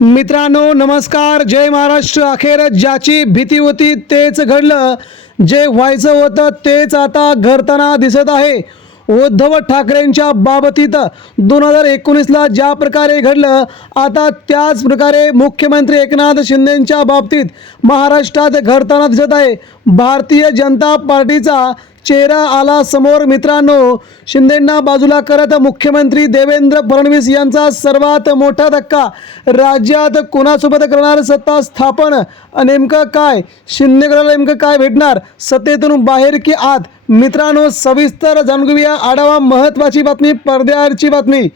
मित्रांनो नमस्कार. जय महाराष्ट्र. अखेर ज्याची भीती होती तेच घडलं. जे व्हायचं होतं तेच आता घडताना दिसत आहे. उद्धव ठाकरेंच्या बाबतीत दोन हजार एकोणीसला ज्या प्रकारे घडलं आता त्याच प्रकारे मुख्यमंत्री एकनाथ शिंदेंच्या बाबतीत महाराष्ट्रात घडताना दिसत आहे. भारतीय जनता पार्टीचा चेहरा आला समोर. मित्रांनो शिंदेंना बाजूला करत मुख्यमंत्री देवेंद्र फडणवीस यांचा सर्वात मोठा धक्का. राज्यात कोणासोबत करणार सत्ता स्थापन? नेमकं काय? शिंदेगडाला नेमकं काय भेटणार? सत्तेतून बाहेर की आत? मित्रांनो सविस्तर जाणून घेऊया. आढावा महत्त्वाची बातमी पडद्यावरची बातमी.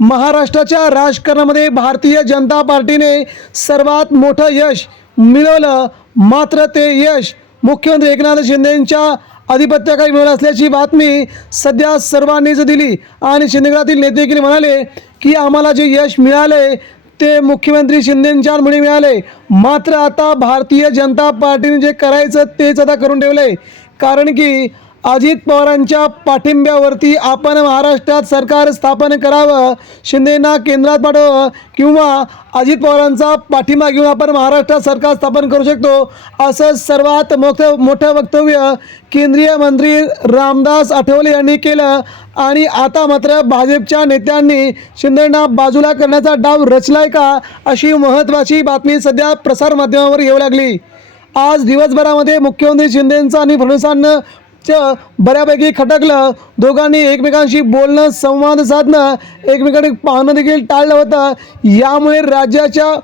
महाराष्ट्राच्या राजकारणामध्ये भारतीय जनता पार्टीने सर्वात मोठं यश मिळवलं. मात्र ते यश मुख्यमंत्री एकनाथ शिंदेंच्या अधिपत्याखाली मिळवलं असल्याची बातमी सध्या सर्वांनीच दिली. आणि शिंदेगडातील नेते देखील म्हणाले की आम्हाला जे यश मिळाले ते मुख्यमंत्री शिंदेंच्यामुळे मिळाले. मात्र आता भारतीय जनता पार्टीने जे करायचं तेच आता करून ठेवलं आहे कारण की अजित पवारांच्या पाठिंब्यावरती आपण महाराष्ट्रात सरकार स्थापन करावं शिंदेना केंद्रात पाठवावं किंवा अजित पवारांचा पाठिंबा घेऊन आपण महाराष्ट्रात सरकार स्थापन करू शकतो असं सर्वात मोठं मोठं वक्तव्य केंद्रीय मंत्री रामदास आठवले यांनी केलं. आणि आता मात्र भाजपच्या नेत्यांनी शिंदेना बाजूला करण्याचा डाव रचलाय का अशी महत्त्वाची बातमी सध्या प्रसारमाध्यमावर येऊ लागली. आज दिवसभरामध्ये मुख्यमंत्री शिंदेंचा आणि फडणवीसांना च बऱ्यापैकी खटकलं. दोघांनी एकमेकांशी बोलणं संवाद साधणं एकमेकांनी पाहणं देखील टाळलं होतं. यामुळे राज्याच्या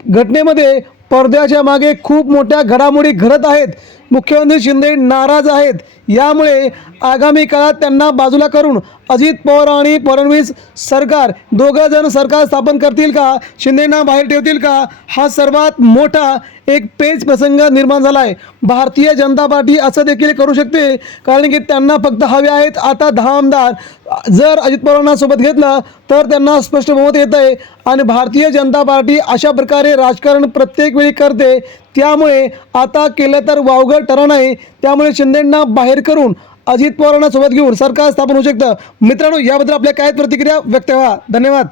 घटनेमध्ये पडद्याच्या मागे खूप मोठ्या घडामोडी घडत आहेत. मुख्यमंत्री शिंदे नाराज आहेत. यामुळे आगामी काळात त्यांना बाजूला करून अजित पवार आणि फडणवीस सरकार दोघं जण सरकार स्थापन करतील का? शिंदेना बाहेर ठेवतील का? हा सर्वात मोठा एक पेच प्रसंग निर्माण झाला आहे भारतीय जनता पार्टी असं देखील करू शकते कारण की त्यांना फक्त हवे आहेत आता दहा आमदार. जर अजित पवारांना सोबत घेतलं तर त्यांना स्पष्ट बहुमत येत आहे आणि भारतीय जनता पार्टी अशा प्रकारे राजकारण प्रत्येक वेळी करते त्यामुळे आता केलं तर वावगं ठरणार नाही. त्यामुळे शिंदेंना बाहेर करून अजित पवारांना सोबत घेऊन सरकार स्थापन होऊ शकतं. मित्रांनो याबद्दल आपल्या काय प्रतिक्रिया? व्यक्त व्हा. धन्यवाद.